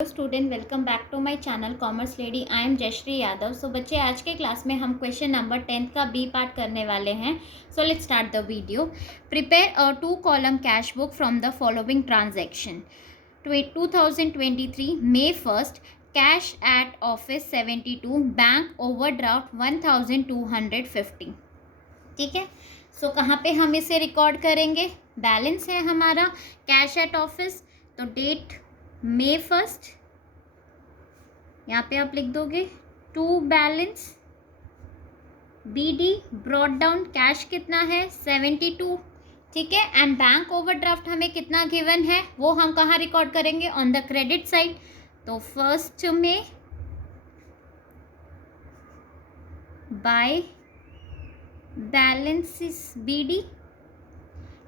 Student, welcome back to my channel commerce lady. I am Jayshree Yadav. So बच्चे, आज के class में हम क्वेश्चन नंबर 10 का बी पार्ट करने वाले हैं। So let's start the video. Prepare a 2 column cash book from the following transaction. 2023 May 1st, cash at office 72, bank overdraft 1250। ठीक है। सो कहाँ पे हम इसे रिकॉर्ड करेंगे? बैलेंस है हमारा कैश एट ऑफिस, तो डेट May 1st, यहाँ पे आप लिख दोगे to balance BD brought down cash कितना है 72। ठीक है। एंड बैंक ओवरड्राफ्ट हमें कितना गिवन है वो हम कहाँ रिकॉर्ड करेंगे? On the credit side. तो 1st में बाय बैलेंस BD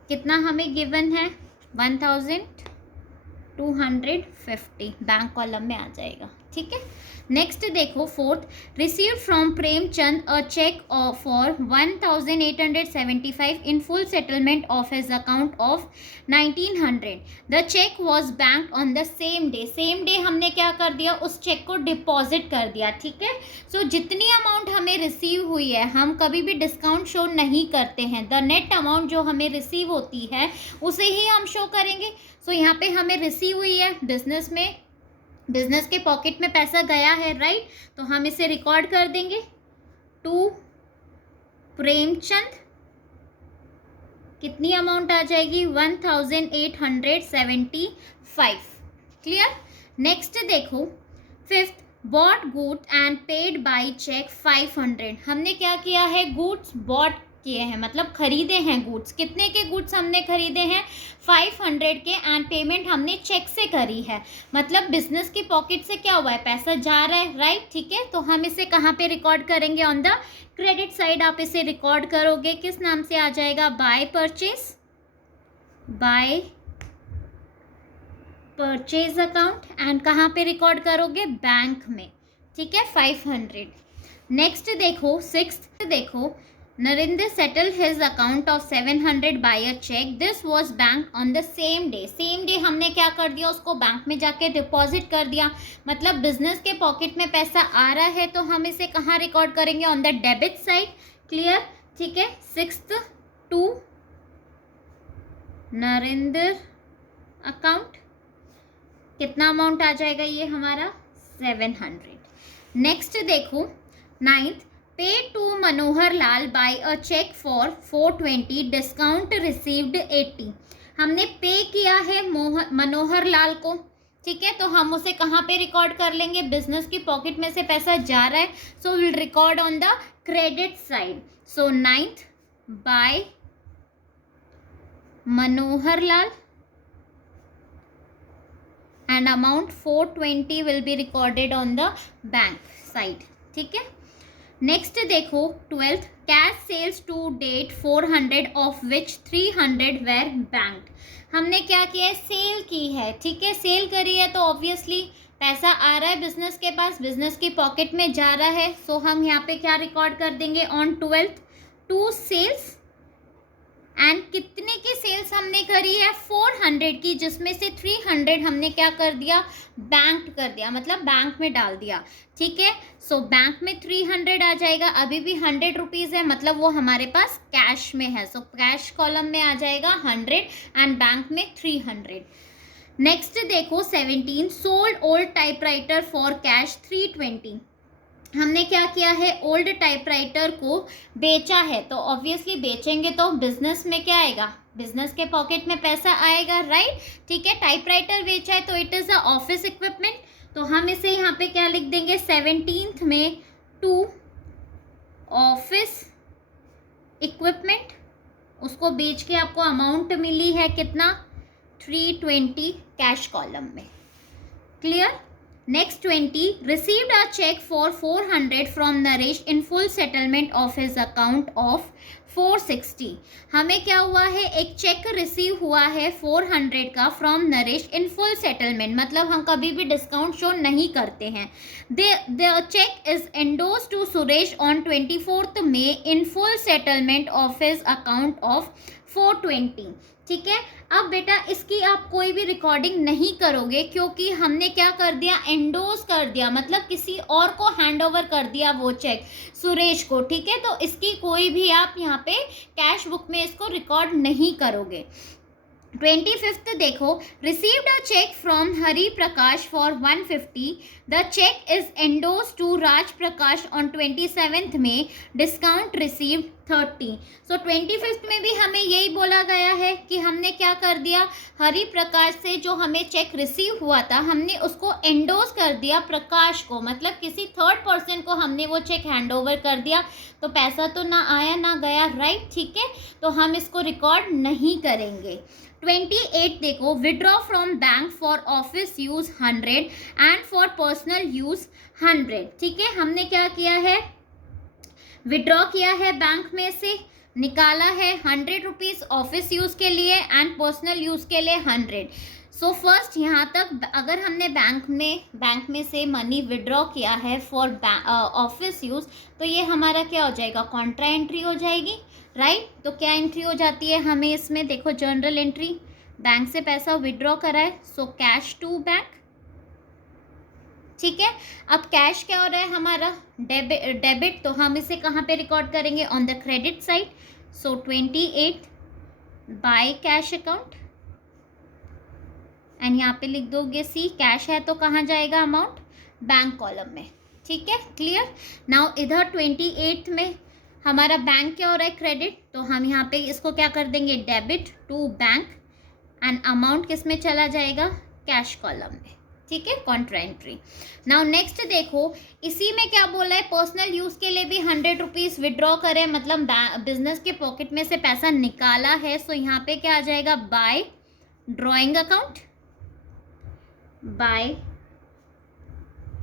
कितना हमें गिवन है 1250, बैंक कॉलम में आ जाएगा। ठीक है। नेक्स्ट देखो, 4th, received from Premchand a cheque for 1875 in full settlement of his account of 1900। The cheque was bank on the same day. Same day हमने क्या कर दिया? उस चेक को डिपॉजिट कर दिया। ठीक है। सो जितनी अमाउंट हमें रिसीव हुई है, हम कभी भी डिस्काउंट शो नहीं करते हैं। द नेट अमाउंट जो हमें रिसीव होती है उसे ही हम शो करेंगे। सो यहाँ पे हमें रिसीव हुई है, बिजनेस में, बिजनेस के पॉकेट में पैसा गया है, राइट। तो हम इसे रिकॉर्ड कर देंगे टू प्रेमचंद। कितनी अमाउंट आ जाएगी? 1875। क्लियर। नेक्स्ट देखो, 5th, bought goods and paid by cheque 500। हमने क्या किया है? गुड्स बॉट किए हैं, मतलब खरीदे हैं गुड्स। कितने के गुड्स हमने खरीदे हैं? 500 के। एंड पेमेंट हमने चेक से करी है, मतलब बिजनेस की पॉकेट से क्या हुआ है? पैसा जा रहा है, राइट। ठीक है। तो हम इसे कहाँ पे रिकॉर्ड करेंगे? ऑन द क्रेडिट साइड आप इसे रिकॉर्ड करोगे। किस नाम से आ जाएगा? By purchase, by purchase account. And कहाँ पे रिकॉर्ड करोगे? बैंक में। ठीक है। 500। नेक्स्ट देखो, 6th देखो, Narendra settle his account of 700 by a cheque. This was bank on the same day. Same day हमने क्या कर दिया? उसको बैंक में जाके डिपॉजिट कर दिया, मतलब बिजनेस के पॉकेट में पैसा आ रहा है। तो हम इसे कहाँ रिकॉर्ड करेंगे? On the debit side. Clear. ठीक है। 6th, to Narendra account. कितना अमाउंट आ जाएगा ये हमारा? 700। नेक्स्ट देखो, 9th, pay to Manohar Lal by a cheque for 420, discount received 80। हमने पे किया है मनोहर लाल को। ठीक है। तो हम उसे कहाँ पे रिकॉर्ड कर लेंगे? बिजनेस की पॉकेट में से पैसा जा रहा है, so will record on the credit side. So 9th, by Manohar Lal and amount 420 will be recorded on the bank side. ठीक है। नेक्स्ट देखो, 12th, cash sales to date 400 of which 300 were bank. हमने क्या किया है? सेल की है। ठीक है। सेल करी है तो ऑब्वियसली पैसा आ रहा है बिजनेस के पास, बिजनेस की पॉकेट में जा रहा है। सो हम यहाँ पे क्या रिकॉर्ड कर देंगे? On 12th, to sales. And कितने की सेल्स हमने करी है? 400 की, जिसमें से 300 हमने क्या कर दिया? बैंक कर दिया, मतलब बैंक में डाल दिया। ठीक है। सो बैंक में 300 आ जाएगा। अभी भी 100 रुपीज़ है, मतलब वो हमारे पास कैश में है। सो कैश कॉलम में आ जाएगा 100 एंड बैंक में 300। नेक्स्ट देखो, 17, sold old typewriter for cash 320। हमने क्या किया है? ओल्ड टाइपराइटर को बेचा है। तो ऑब्वियसली बेचेंगे तो बिजनेस में क्या आएगा? बिजनेस के पॉकेट में पैसा आएगा, राइट। ठीक है। टाइपराइटर बेचा है तो it is a office equipment. तो हम इसे यहाँ पे क्या लिख देंगे? 17th में टू ऑफिस इक्विपमेंट। उसको बेच के आपको अमाउंट मिली है कितना? 320 कैश कॉलम में। Clear. Next 20, received a check for 400 from Naresh in full settlement of his account of 460। हमें क्या हुआ है? एक चेक रिसीव हुआ है 400 का from Naresh in full settlement, मतलब हम कभी भी डिस्काउंट शो नहीं करते हैं। The cheque is endorsed to Suresh on 24th May in full settlement of his account of 420। ठीक है। अब बेटा इसकी आप कोई भी रिकॉर्डिंग नहीं करोगे क्योंकि हमने क्या कर दिया, एंडोस कर दिया, मतलब किसी और को हैंड ओवर कर दिया वो चेक, सुरेश को, ठीक है। तो इसकी कोई भी आप यहाँ पे कैश बुक में इसको रिकॉर्ड नहीं करोगे। 25th देखो, received a cheque from Hari Prakash for 150, the cheque is endorsed to Raj Prakash on 27th में, डिस्काउंट रिसीव्ड 30। सो 25th में भी हमें यही बोला गया है कि हमने क्या कर दिया, हरि प्रकाश से जो हमें चेक रिसीव हुआ था हमने उसको एंडोस कर दिया प्रकाश को, मतलब किसी थर्ड पर्सन को हमने वो चेक हैंड ओवर कर दिया, तो पैसा तो ना आया ना गया, राइट, ठीक है। तो हम इसको रिकॉर्ड नहीं करेंगे। 28 देखो, withdraw from bank for office use 100 and for personal use 100, ठीक है। हमने क्या किया है, विड्रॉ किया है बैंक में से, निकाला है 100 रुपीज़ ऑफिस यूज़ के लिए एंड पर्सनल यूज़ के लिए 100। सो फर्स्ट यहाँ तक अगर हमने बैंक में से मनी विड्रॉ किया है फॉर ऑफिस यूज़, तो ये हमारा क्या हो जाएगा, कॉन्ट्रा एंट्री हो जाएगी, राइट। तो क्या एंट्री हो जाती है हमें इसमें, देखो जर्नल एंट्री, बैंक से पैसा विड्रॉ करा है, सो कैश टू बैंक, ठीक है। अब कैश क्या हो रहा है हमारा, डेबिट, तो हम इसे कहाँ पे रिकॉर्ड करेंगे, on the credit side. So 28 by cash account, and यहाँ पे लिख दोगे सी, कैश है तो कहाँ जाएगा अमाउंट, बैंक कॉलम में, ठीक है, क्लियर। नाउ इधर 28 में हमारा बैंक क्या हो रहा है, क्रेडिट, तो हम यहाँ पे इसको क्या कर देंगे, debit to bank, and amount किस में चला जाएगा, कैश कॉलम में, ठीक है, कॉन्ट्रा एंट्री। नाउ नेक्स्ट देखो, इसी में क्या बोला है, पर्सनल यूज़ के लिए भी 100 रुपीज़ विड्रॉ करें, मतलब बिजनेस के पॉकेट में से पैसा निकाला है, सो यहाँ पे क्या आ जाएगा, bye drawing account, bye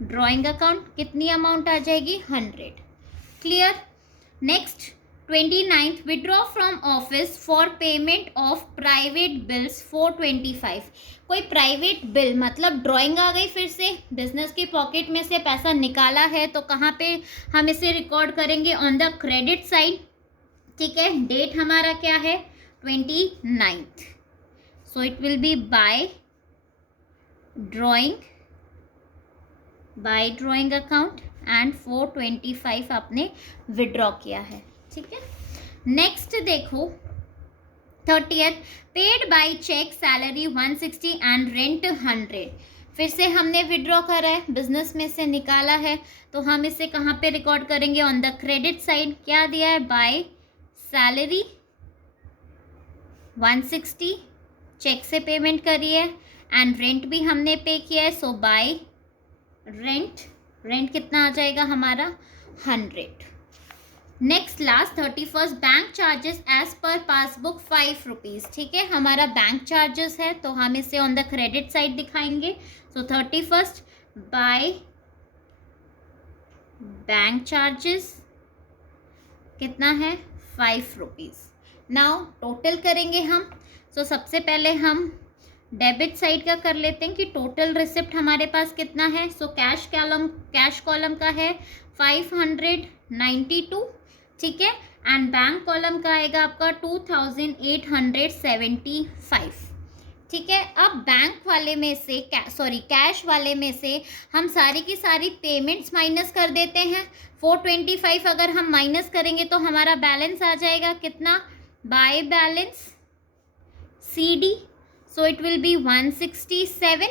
drawing account, कितनी अमाउंट आ जाएगी, 100, clear. Next 29th, withdraw from office for payment of private bills 425, कोई प्राइवेट बिल, मतलब ड्राइंग आ गई, फिर से बिजनेस की पॉकेट में से पैसा निकाला है, तो कहाँ पे हम इसे रिकॉर्ड करेंगे, ऑन द क्रेडिट साइड, ठीक है। डेट हमारा क्या है, 29th, so it will be by drawing account and 425 आपने विड्रॉ किया है, ठीक है। नेक्स्ट देखो 30th, paid by cheque salary 160 and rent 100, फिर से हमने विड्रॉ करा है, बिजनेस में से निकाला है, तो हम इसे कहाँ पे रिकॉर्ड करेंगे, ऑन द क्रेडिट साइड, क्या दिया है, बाय सैलरी 160, चेक से पेमेंट करी है, एंड रेंट भी हमने पे किया है, सो बाय रेंट कितना आ जाएगा हमारा, 100। Next last 31st, bank charges as per passbook 5 rupees, ठीक है, हमारा बैंक चार्जेस है, तो हम इसे ऑन द क्रेडिट साइड दिखाएंगे। सो 31st बाय बैंक चार्जेस कितना है, 5 रुपीज़। नाउ टोटल करेंगे हम, सो सबसे पहले हम डेबिट साइड का कर लेते हैं कि टोटल रिसिप्ट हमारे पास कितना है। सो कैश कॉलम का है 592, ठीक है, एंड बैंक कॉलम का आएगा आपका 2875, ठीक है। अब बैंक वाले में से कैश वाले में से हम सारी की सारी पेमेंट्स माइनस कर देते हैं। 425 अगर हम माइनस करेंगे तो हमारा बैलेंस आ जाएगा कितना, by balance CD, so it will B 167,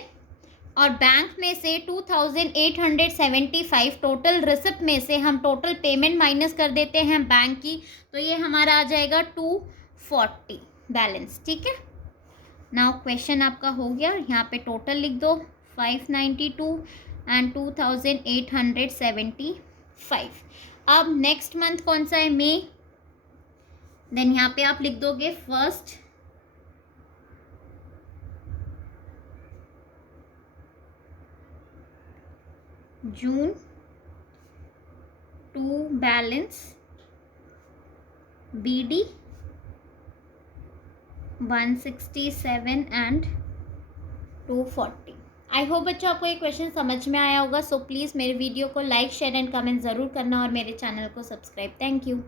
और बैंक में से 2875 टोटल रिसिप्ट में से हम टोटल पेमेंट माइनस कर देते हैं बैंक की, तो ये हमारा आ जाएगा 240 बैलेंस, ठीक है। नाउ क्वेश्चन आपका हो गया, यहाँ पे टोटल लिख दो 592 एंड 2875। अब नेक्स्ट मंथ कौन सा है, मई, देन यहाँ पे आप लिख दोगे 1 June to balance BD 167 and 240। I hope बच्चों आपको ये क्वेश्चन समझ में आया होगा। सो प्लीज़ मेरे वीडियो को लाइक शेयर एंड कमेंट ज़रूर करना और मेरे चैनल को सब्सक्राइब। Thank you.